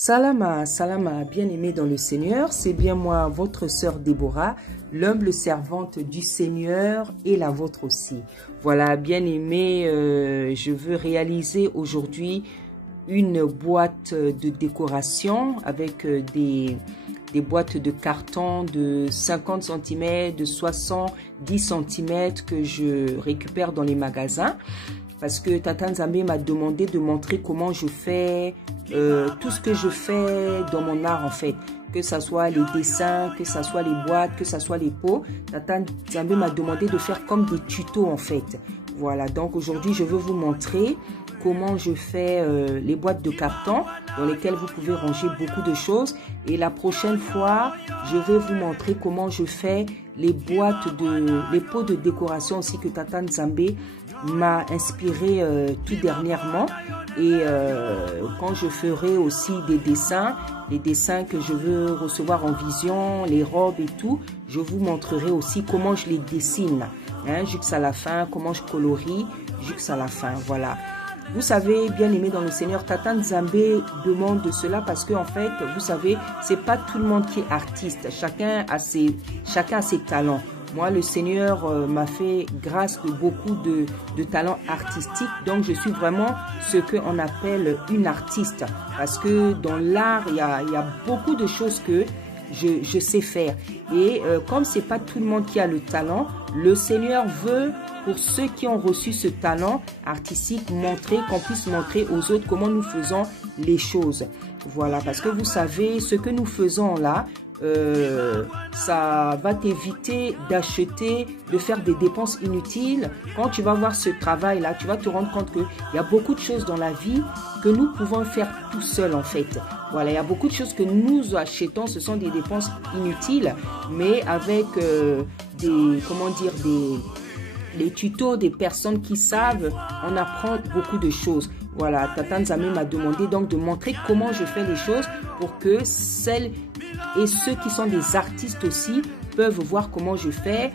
Salama, salama, bien-aimés dans le Seigneur, c'est bien moi, votre sœur Déborah, l'humble servante du Seigneur et la vôtre aussi. Voilà, bien-aimés, je veux réaliser aujourd'hui une boîte de décoration avec des boîtes de carton de 50 cm, de 70 cm que je récupère dans les magasins. Parce que Tata Nzambe m'a demandé de montrer comment je fais tout ce que je fais dans mon art en fait. Que ce soit les dessins, que ce soit les boîtes, que ce soit les pots. Tata Nzambe m'a demandé de faire comme des tutos en fait. Voilà, donc aujourd'hui je veux vous montrer comment je fais les boîtes de carton dans lesquelles vous pouvez ranger beaucoup de choses. Et la prochaine fois, je vais vous montrer comment je fais les pots de décoration aussi que Tata Nzambe m'a inspiré tout dernièrement. Et quand je ferai aussi des dessins, les dessins que je veux recevoir en vision, les robes et tout, je vous montrerai aussi comment je les dessine, hein, jusqu'à la fin, comment je colorie jusqu'à la fin, voilà. Vous savez, bien aimé dans le Seigneur, Tata Nzambe demande cela parce que en fait, vous savez, c'est pas tout le monde qui est artiste. Chacun a ses talents. Moi, le Seigneur m'a fait grâce de beaucoup de talents artistiques. Donc, je suis vraiment ce qu'on appelle une artiste. Parce que dans l'art, il y a beaucoup de choses que je sais faire. Et comme c'est pas tout le monde qui a le talent, le Seigneur veut, pour ceux qui ont reçu ce talent artistique, qu'on puisse montrer aux autres comment nous faisons les choses. Voilà, parce que vous savez, ce que nous faisons là, ça va t'éviter d'acheter, de faire des dépenses inutiles. Quand tu vas voir ce travail-là, tu vas te rendre compte qu'il y a beaucoup de choses dans la vie que nous pouvons faire tout seul en fait. Voilà, il y a beaucoup de choses que nous achetons, ce sont des dépenses inutiles, mais avec des tutos, des personnes qui savent, on apprend beaucoup de choses. Voilà, Tata Nzambe m'a demandé donc de montrer comment je fais les choses pour que celles et ceux qui sont des artistes aussi peuvent voir comment je fais,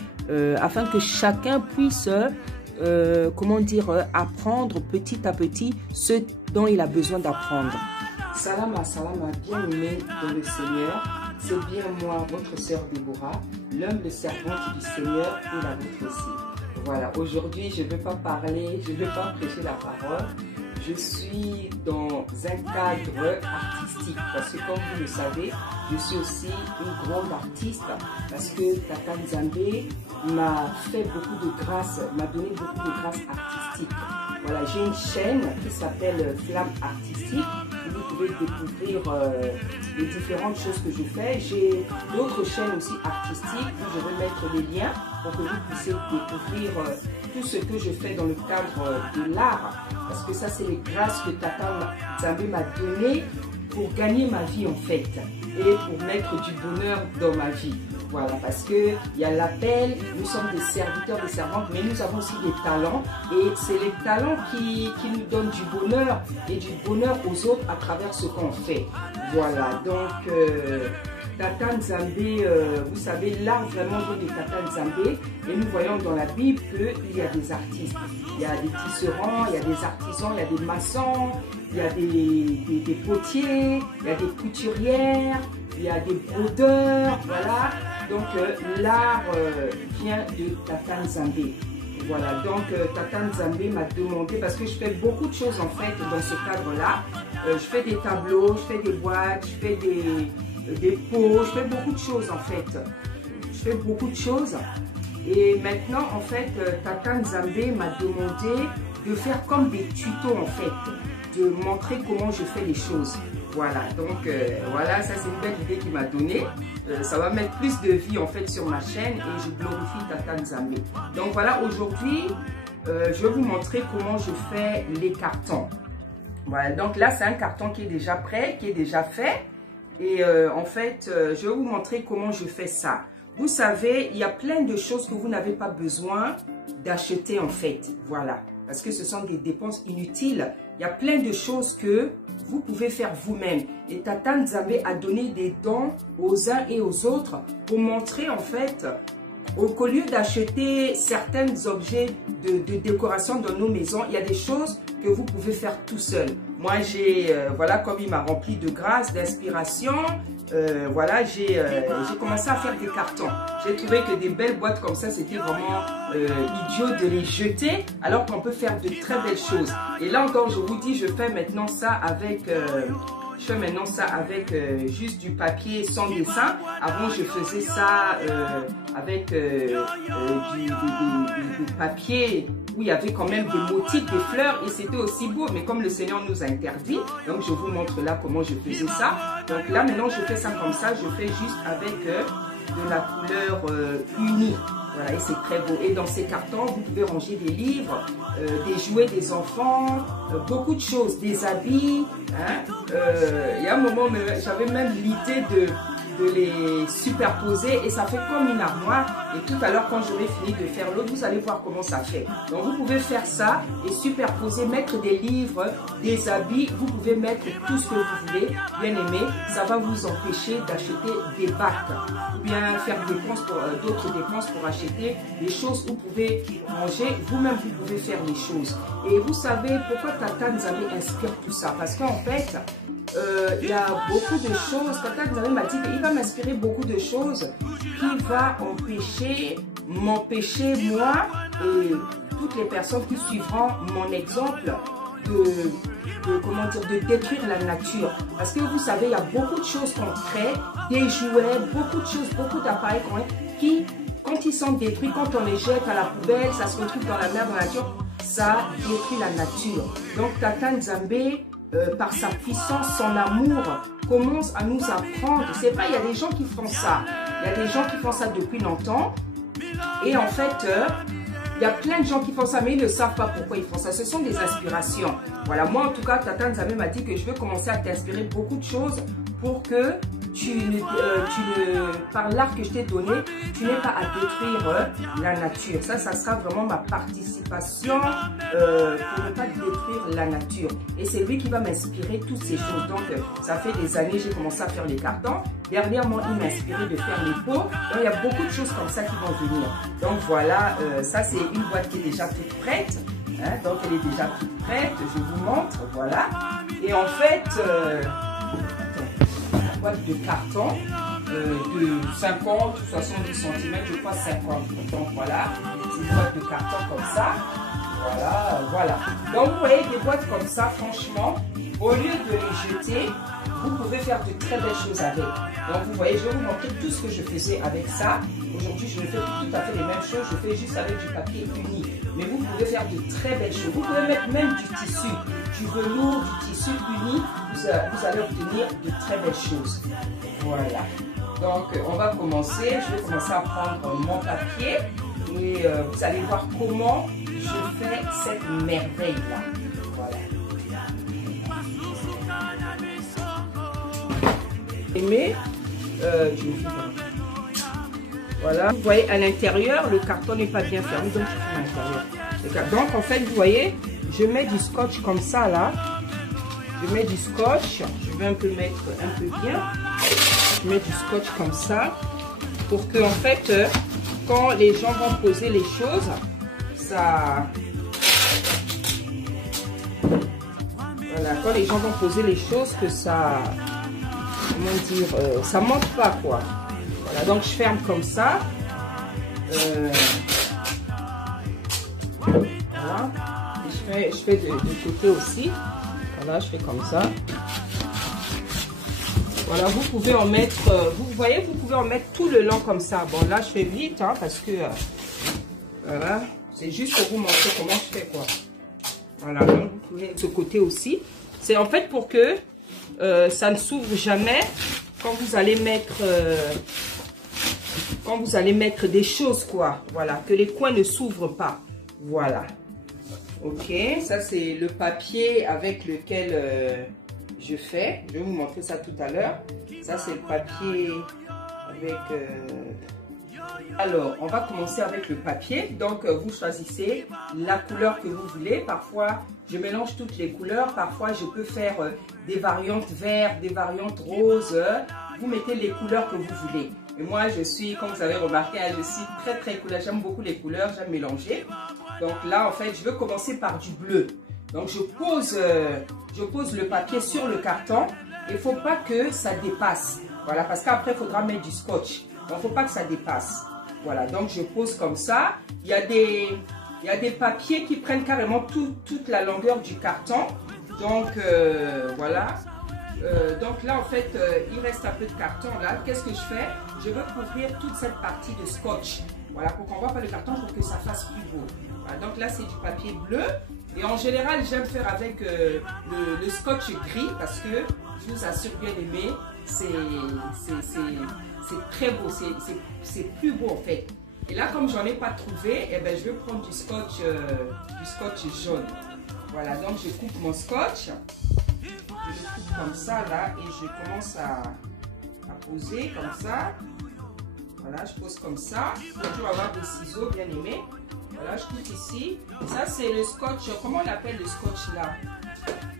afin que chacun puisse, apprendre petit à petit ce dont il a besoin d'apprendre. Salama, salama, bien-aimés dans le Seigneur, c'est bien moi, votre sœur Déborah, l'humble servante du Seigneur et la vôtre aussi. Voilà, aujourd'hui je ne vais pas parler, je ne vais pas prêcher la parole. Je suis dans un cadre artistique parce que comme vous le savez, je suis aussi une grande artiste parce que Tata Nzambe m'a fait beaucoup de grâce, m'a donné beaucoup de grâce artistique. Voilà, j'ai une chaîne qui s'appelle Flamme Artistique où vous pouvez découvrir les différentes choses que je fais. J'ai d'autres chaînes aussi artistiques où je vais mettre les liens pour que vous puissiez découvrir tout ce que je fais dans le cadre de l'art. Parce que ça, c'est les grâces que Tata Nzambe m'a données pour gagner ma vie en fait. Et pour mettre du bonheur dans ma vie. Voilà, parce qu'il y a l'appel, nous sommes des serviteurs, des servantes, mais nous avons aussi des talents. Et c'est les talents qui nous donnent du bonheur et du bonheur aux autres à travers ce qu'on fait. Voilà, donc Tata Nzambe, vous savez, l'art vraiment vient de Tata Nzambe. Et nous voyons dans la Bible qu'il y a des artistes. Il y a des tisserands, il y a des artisans, il y a des maçons, il y a des potiers, il y a des couturières, il y a des brodeurs, voilà. Donc l'art vient de Tata Nzambe. Voilà, donc Tata Nzambe m'a demandé, parce que je fais beaucoup de choses en fait dans ce cadre-là. Je fais des tableaux, je fais des boîtes, je fais des pots, je fais beaucoup de choses en fait. Je fais beaucoup de choses. Et maintenant, en fait, Tata Nzambe m'a demandé de faire comme des tutos en fait, de montrer comment je fais les choses. Voilà, donc voilà, ça c'est une belle idée qu'il m'a donnée. Ça va mettre plus de vie en fait sur ma chaîne et je glorifie Tata Nzambe. Donc voilà, aujourd'hui, je vais vous montrer comment je fais les cartons. Voilà, donc là c'est un carton qui est déjà prêt, qui est déjà fait. Et en fait, je vais vous montrer comment je fais ça. Vous savez, il y a plein de choses que vous n'avez pas besoin d'acheter en fait. Voilà, parce que ce sont des dépenses inutiles. Il y a plein de choses que vous pouvez faire vous-même. Et Tata Nzambe a donné des dons aux uns et aux autres pour montrer en fait Au lieu d'acheter certains objets de décoration dans nos maisons, il y a des choses que vous pouvez faire tout seul. Moi, j'ai, voilà, comme il m'a rempli de grâce, d'inspiration, voilà, j'ai commencé à faire des cartons. J'ai trouvé que des belles boîtes comme ça, c'était vraiment idiot de les jeter, alors qu'on peut faire de très belles choses. Et là encore, je vous dis, je fais maintenant ça avec... juste du papier sans dessin. Avant, je faisais ça avec du papier où il y avait quand même des motifs, des fleurs, et c'était aussi beau. Mais comme le Seigneur nous a interdit, donc je vous montre là comment je faisais ça. Donc là, maintenant, je fais ça comme ça. Je fais juste avec de la couleur unie. Voilà, et c'est très beau. Et dans ces cartons, vous pouvez ranger des livres, des jouets des enfants, beaucoup de choses, des habits. Hein. Il y a un moment, j'avais même l'idée de les superposer et ça fait comme une armoire. Et tout à l'heure, quand j'aurai fini de faire l'autre, vous allez voir comment ça fait. Donc, vous pouvez faire ça et superposer, mettre des livres, des habits. Vous pouvez mettre tout ce que vous voulez. Bien aimé, ça va vous empêcher d'acheter des bacs ou bien faire d'autres dépenses pour acheter des choses où vous pouvez manger. Vous-même, vous pouvez faire les choses. Et vous savez pourquoi Tata Nzambe inspire tout ça? Parce qu'en fait, il y a beaucoup de choses. Tata Nzambe m'a dit qu'il va m'inspirer beaucoup de choses qui va m'empêcher moi et toutes les personnes qui suivront mon exemple de détruire la nature. Parce que vous savez, il y a beaucoup de choses qu'on crée, des jouets, beaucoup de choses, beaucoup d'appareils qui, quand ils sont détruits, quand on les jette à la poubelle, ça se retrouve dans la mer, dans la nature, ça détruit la nature. Donc Tata Nzambe, par sa puissance, son amour, commence à nous apprendre. C'est pas, il y a des gens qui font ça. Il y a des gens qui font ça depuis longtemps. Et en fait, il y a plein de gens qui font ça, mais ils ne savent pas pourquoi ils font ça. Ce sont des inspirations. Voilà, moi en tout cas, Tata Nzambe m'a dit que je veux commencer à t'inspirer beaucoup de choses pour que par l'art que je t'ai donné, tu n'aies pas à détruire la nature. Ça sera vraiment ma participation pour ne pas détruire la nature. Et c'est lui qui va m'inspirer toutes ces choses. Donc, ça fait des années que j'ai commencé à faire les cartons. Dernièrement, il m'a inspiré de faire les pots. Donc, il y a beaucoup de choses comme ça qui vont venir. Donc, voilà, ça c'est une boîte qui est déjà toute prête. Hein, donc, elle est déjà toute prête. Je vous montre, voilà. Et en fait... boîte de carton de 50 ou 70 cm, je crois 50. Donc voilà, c'est une boîte de carton comme ça. Voilà. Donc vous voyez des boîtes comme ça, franchement, au lieu de les jeter, vous pouvez faire de très belles choses avec. Donc vous voyez, je vais vous montrer tout ce que je faisais avec ça. Aujourd'hui, je ne fais tout à fait les mêmes choses, je fais juste avec du papier uni. Mais vous pouvez faire de très belles choses. Vous pouvez mettre même du tissu, du velours, du tissu uni. Vous allez obtenir de très belles choses. Voilà. Donc, on va commencer. Je vais commencer à prendre mon papier. Et vous allez voir comment je fais cette merveille-là. Voilà. Aimé, voilà, vous voyez à l'intérieur, le carton n'est pas bien fermé, donc je fais à l'intérieur. Donc en fait, vous voyez, je mets du scotch comme ça là. Je mets du scotch, je vais un peu mettre un peu bien. Je mets du scotch comme ça pour que en fait, quand les gens vont poser les choses, ça... Voilà, quand les gens vont poser les choses, que ça... Comment dire, ça monte pas quoi. Voilà, donc je ferme comme ça. Voilà. Et je fais de côté aussi. Voilà, je fais comme ça. Voilà, vous pouvez en mettre, vous voyez, vous pouvez en mettre tout le long comme ça. Bon, là, je fais vite, hein, parce que, voilà, c'est juste pour vous montrer comment je fais quoi. Voilà, donc vous pouvez de ce côté aussi. C'est en fait pour que ça ne s'ouvre jamais quand vous allez mettre des choses quoi. Voilà, que les coins ne s'ouvrent pas. Voilà. Ok, ça c'est le papier avec lequel je fais. Je vais vous montrer ça tout à l'heure. Ça c'est le papier avec Alors, on va commencer avec le papier. Donc, vous choisissez la couleur que vous voulez. Parfois, je mélange toutes les couleurs. Parfois, je peux faire des variantes vertes, des variantes roses. Vous mettez les couleurs que vous voulez. Et moi, je suis, comme vous avez remarqué, je suis très couleur. J'aime beaucoup les couleurs, j'aime mélanger. Donc là, en fait, je veux commencer par du bleu. Donc, je pose le papier sur le carton. Il ne faut pas que ça dépasse. Voilà, parce qu'après, il faudra mettre du scotch. Donc, il ne faut pas que ça dépasse. Voilà, donc je pose comme ça. Il y a des papiers qui prennent carrément toute la longueur du carton. Donc, voilà. Donc là, en fait, il reste un peu de carton là. Qu'est-ce que je fais? Je veux couvrir toute cette partie de scotch. Voilà, pour qu'on ne voit pas le carton, pour que ça fasse plus beau. Voilà, donc là, c'est du papier bleu. Et en général, j'aime faire avec le scotch gris parce que, je vous assure, bien aimé, c'est très beau, c'est plus beau en fait. Et là, comme j'en ai pas trouvé, eh ben, je vais prendre du scotch jaune. Voilà, donc je coupe mon scotch. Je le coupe comme ça là et je commence à poser comme ça. Voilà, je pose comme ça. Toujours avoir des ciseaux, bien aimé. Voilà, je coupe ici. Ça, c'est le scotch. Comment on appelle le scotch là?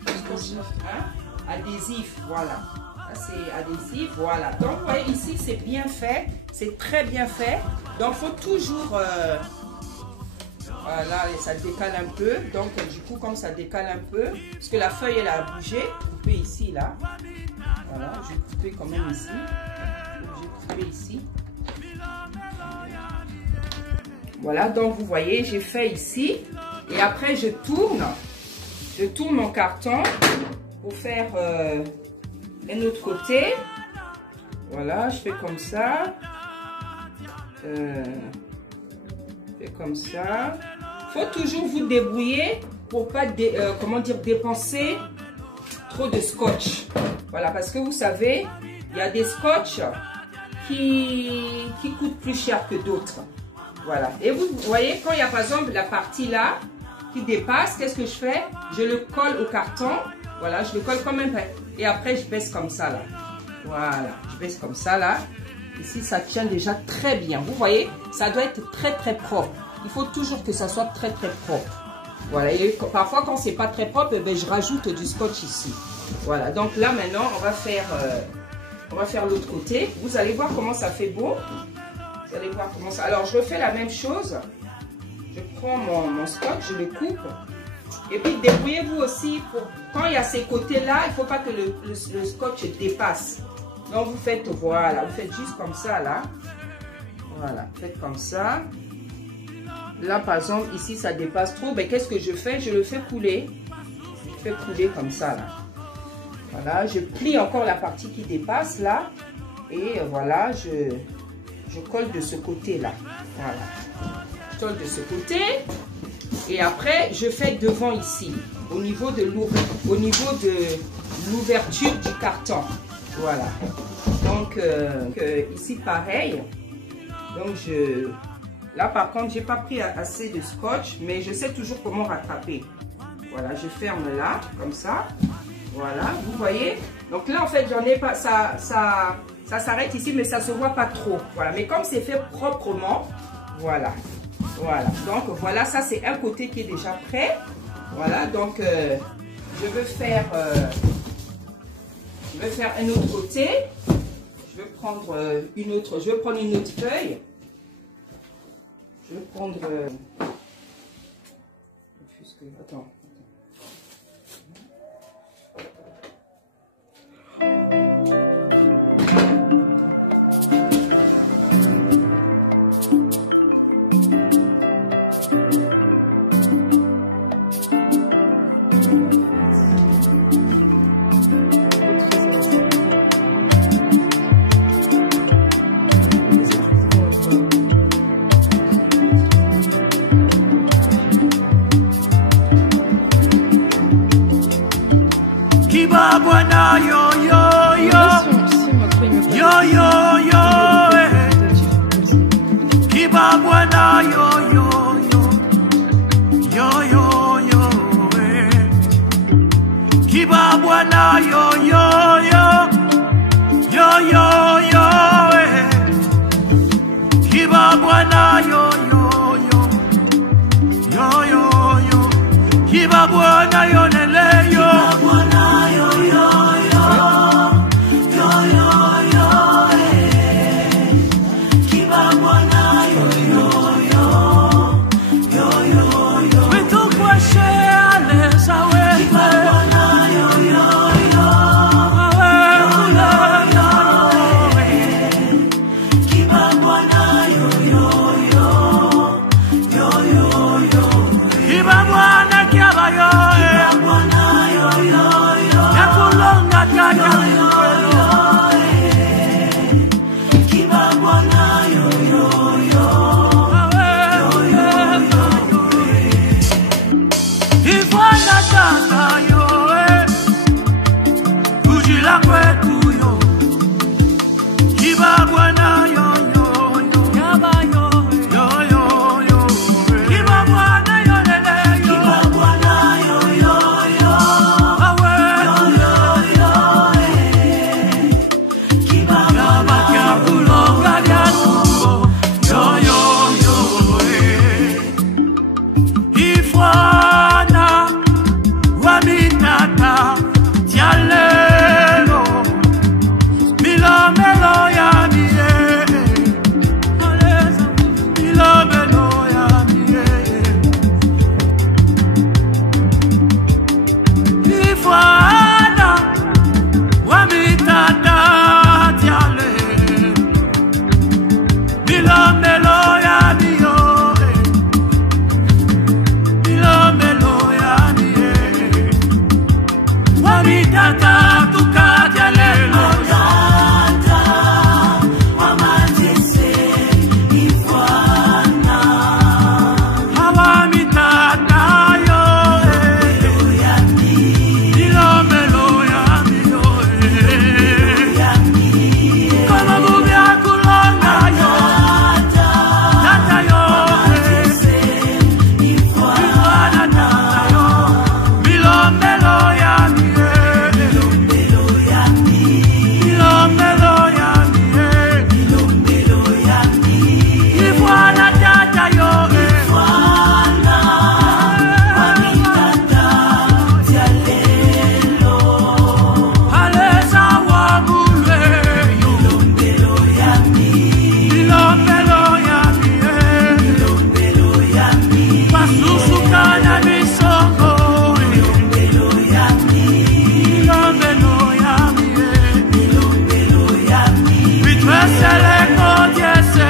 Le scotch, hein? Adhésif, voilà. C'est adhésif, voilà. Donc, vous voyez, ici, c'est bien fait. C'est très bien fait. Donc, il faut toujours... voilà, et ça décale un peu. Donc, du coup, comme ça décale un peu, parce que la feuille, elle a bougé. Couper ici, là. Voilà, je vais couper quand même ici. Je vais couper ici. Voilà, donc, vous voyez, j'ai fait ici. Et après, je tourne mon carton pour faire... un autre côté, voilà, je fais comme ça, je fais comme ça. Faut toujours vous débrouiller pour pas dépenser trop de scotch. Voilà, parce que vous savez, il y a des scotch qui coûtent plus cher que d'autres. Voilà, et vous voyez, quand il y a par exemple la partie là qui dépasse, qu'est-ce que je fais? Je le colle au carton. Voilà, je le colle quand même. Et après, je baisse comme ça, là. Voilà, je baisse comme ça, là. Ici, ça tient déjà très bien. Vous voyez, ça doit être très propre. Il faut toujours que ça soit très propre. Voilà, et parfois, quand c'est pas très propre, eh bien, je rajoute du scotch ici. Voilà, donc là, maintenant, on va faire l'autre côté. Vous allez voir comment ça fait beau. Vous allez voir comment ça... Alors, je refais la même chose. Je prends mon scotch, je le coupe. Et puis, débrouillez-vous aussi pour... Quand il y a ces côtés-là, il ne faut pas que le scotch dépasse. Donc, vous faites, voilà, vous faites juste comme ça, là. Voilà, faites comme ça. Là, par exemple, ici, ça dépasse trop. Mais qu'est-ce que je fais? Je le fais couler. Je fais couler comme ça, là. Voilà, je plie encore la partie qui dépasse, là. Et voilà, je colle de ce côté-là. Voilà. Je colle de ce côté. Et après, je fais devant ici, au niveau de l'ouverture du carton. Voilà. Donc, ici, pareil. Donc, là, par contre, j'ai pas pris assez de scotch, mais je sais toujours comment rattraper. Voilà, je ferme là, comme ça. Voilà, vous voyez. Donc là, en fait, j'en ai pas... Ça s'arrête ici, mais ça se voit pas trop. Voilà, mais comme c'est fait proprement, voilà. Voilà, donc voilà, ça c'est un côté qui est déjà prêt. Voilà, donc je veux faire un autre côté. Je vais prendre une autre feuille. Je vais prendre... Attends. Bwana yo yo yo yo yo yo Kiba Bwana yo yo yo yo yo yo Kiba Bwana yo yo yo yo yo yo Kiba Chila kwetu yo Kiba bwana yo yo yo Yaba yo yo yo yo Kiba bwana yo lele yo Kiba bwana yo yo yo Awe yo yo yo Kiba bwana yo kulonga ya tubo yo yo yo Ifwana Wamitata Tialelo Milomelo ya miye Milomelo ya miye Ifwana Wamitata Tialelo Milomelo ya miyo Milomelo ya miye Wamitata tukaja lelo Tata Wamatese Ifwana Hawamitata yo Milomelo ya miyo Kama mubya kulonga yo Tata yo Ifwana tata yo Milomelo ya miye Milomelo ya miye Ifwana tata yo Ifwana Wamitata Tialelo Aleza wa mulwe yo Milomelo ya miye Pasusu kana misongo Milomelo ya miye Bitwesele kodiese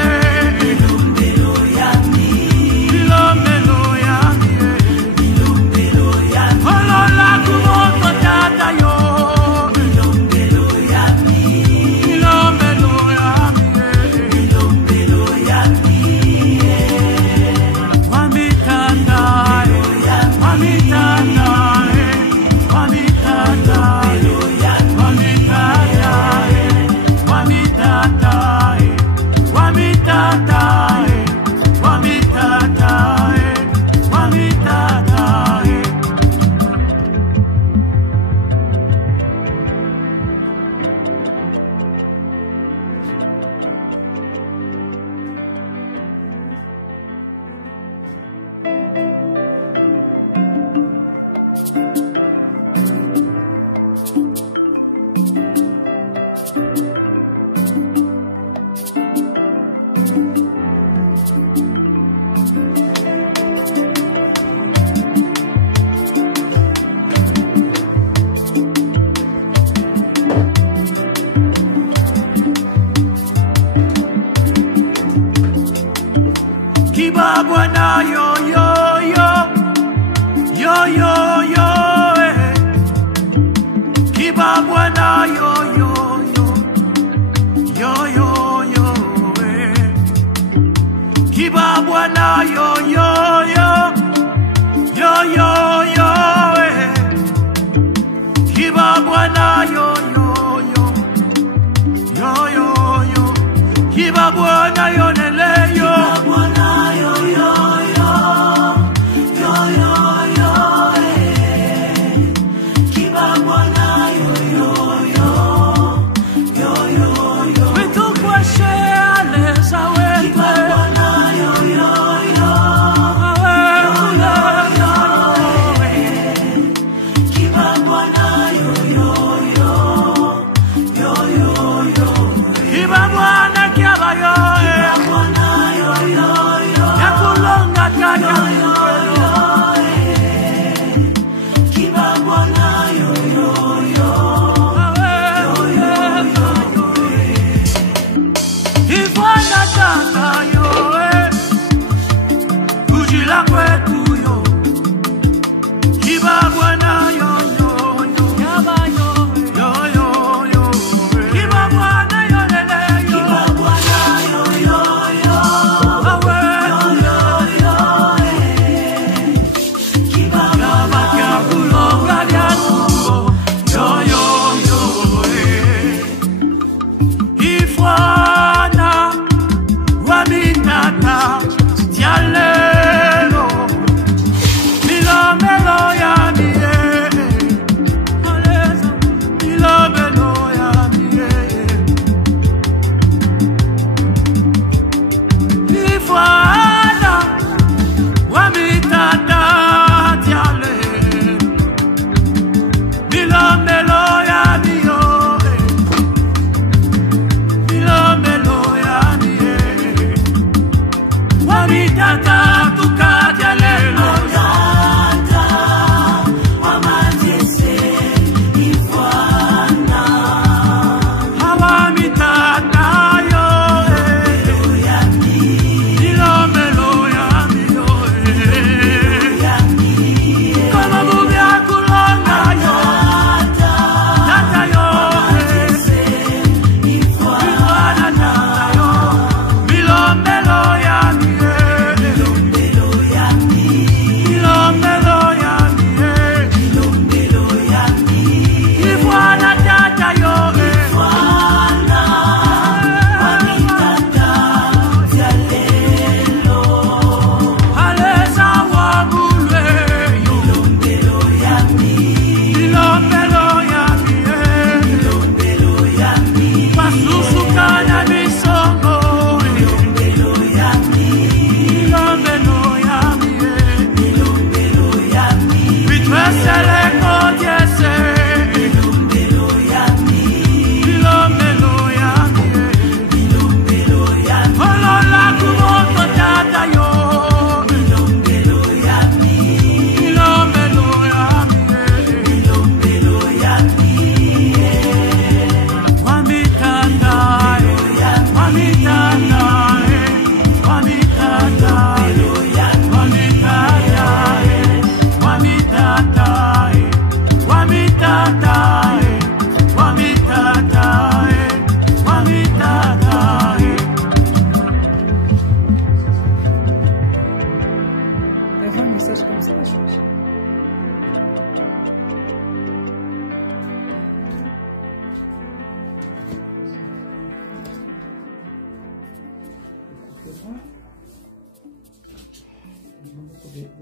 Milomelo ya miye Olola kumoto tata yo Milomelo ya miye Wamitata Wamitata Wamitata Wamitata Wamitata Wamitata Wamitata Kiba bwana yo yo yo yo yo yo Kiba bwana yo yo yo yo yo yo Kiba bwana yo yo yo yo yo yo Kiba bwana yo yo yo yo yo yo Kiba bwana yo lele yo bwana yo yo yo yo yo yo Kiba bwana yo yo yo yo yo yo Kiba bwana yo yo yo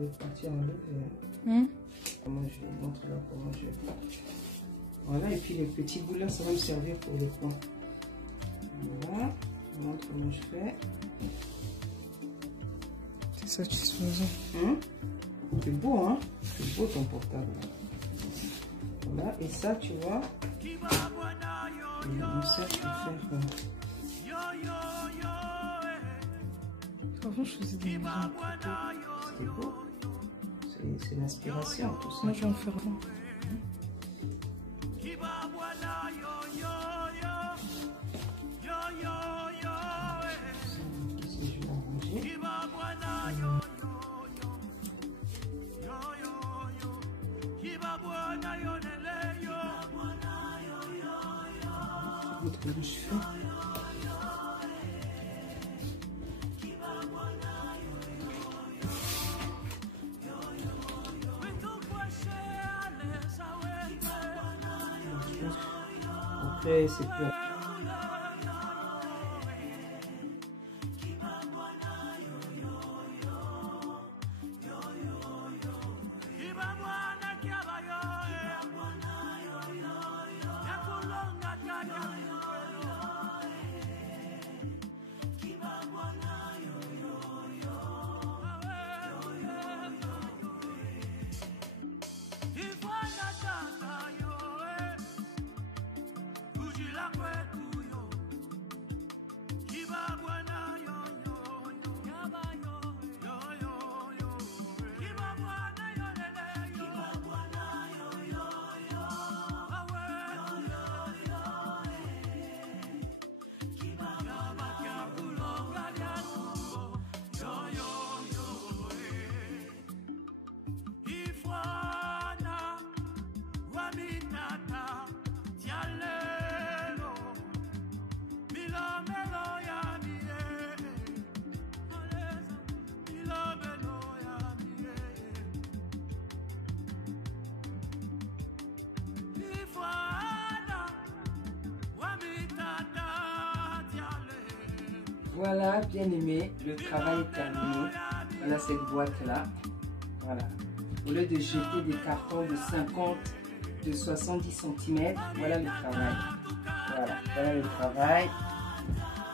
vais partir enlever. Comment je montre là comment je. Voilà, et puis les petits bouts là, ça va me servir pour le coin. Voilà, je montre comment je fais. C'est satisfaisant. C'est beau, hein? C'est beau ton portable. Voilà, et ça, tu vois, on sait faire. Avant, je faisais des maisons. C'est beau. C'est l'inspiration, tout ça. Moi, je vais en faire un. Comment je fais? Après, c'est plus. Voilà, bien aimé, le travail est terminé. Voilà cette boîte-là. Voilà. Au lieu de jeter des cartons de 50, de 70 cm, voilà le travail. Voilà, voilà le travail.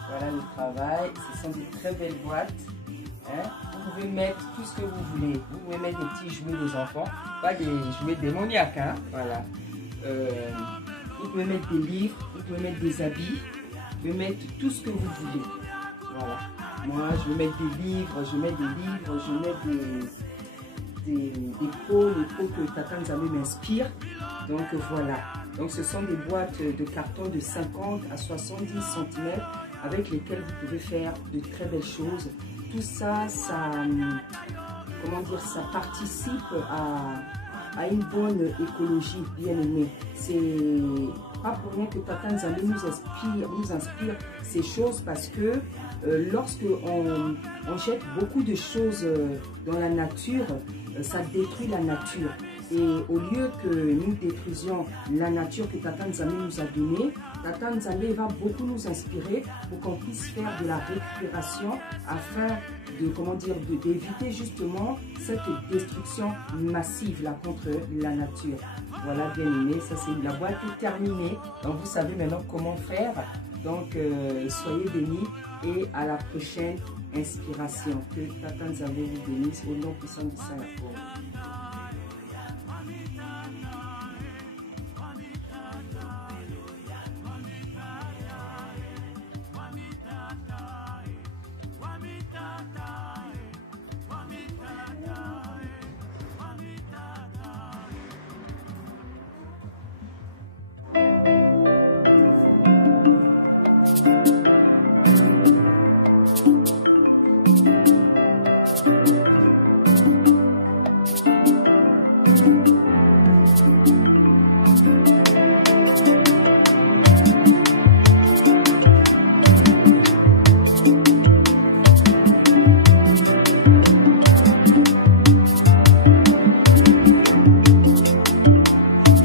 Voilà le travail. Ce sont des très belles boîtes. Hein? Vous pouvez mettre tout ce que vous voulez. Vous pouvez mettre des petits jouets des enfants, pas des jouets démoniaques. Hein? Voilà. Vous pouvez mettre des livres, vous pouvez mettre des habits, vous pouvez mettre tout ce que vous voulez. Voilà. Moi, je vais mettre des livres, je mets des livres, je mets des pots, les pots que Tata Nzambe m'inspire. Donc voilà. Donc ce sont des boîtes de carton de 50 à 70 cm avec lesquelles vous pouvez faire de très belles choses. Tout ça, comment dire, ça participe à une bonne écologie, bien aimée. C'est pas pour rien que Tata Nzambe nous inspire ces choses, parce que lorsque on jette beaucoup de choses dans la nature, ça détruit la nature. Et au lieu que nous détruisions la nature que Tata Nzambe nous a donnée, Tata Nzambe va beaucoup nous inspirer pour qu'on puisse faire de la récupération afin de, comment dire, d'éviter justement cette destruction massive là contre la nature. Voilà, bien aimé, ça c'est la boîte terminée. Donc vous savez maintenant comment faire. Donc soyez bénis et à la prochaine inspiration. Que Tata Nzambe vous bénisse au nom puissant du Saint-Esprit.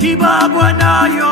Kiba bwana yo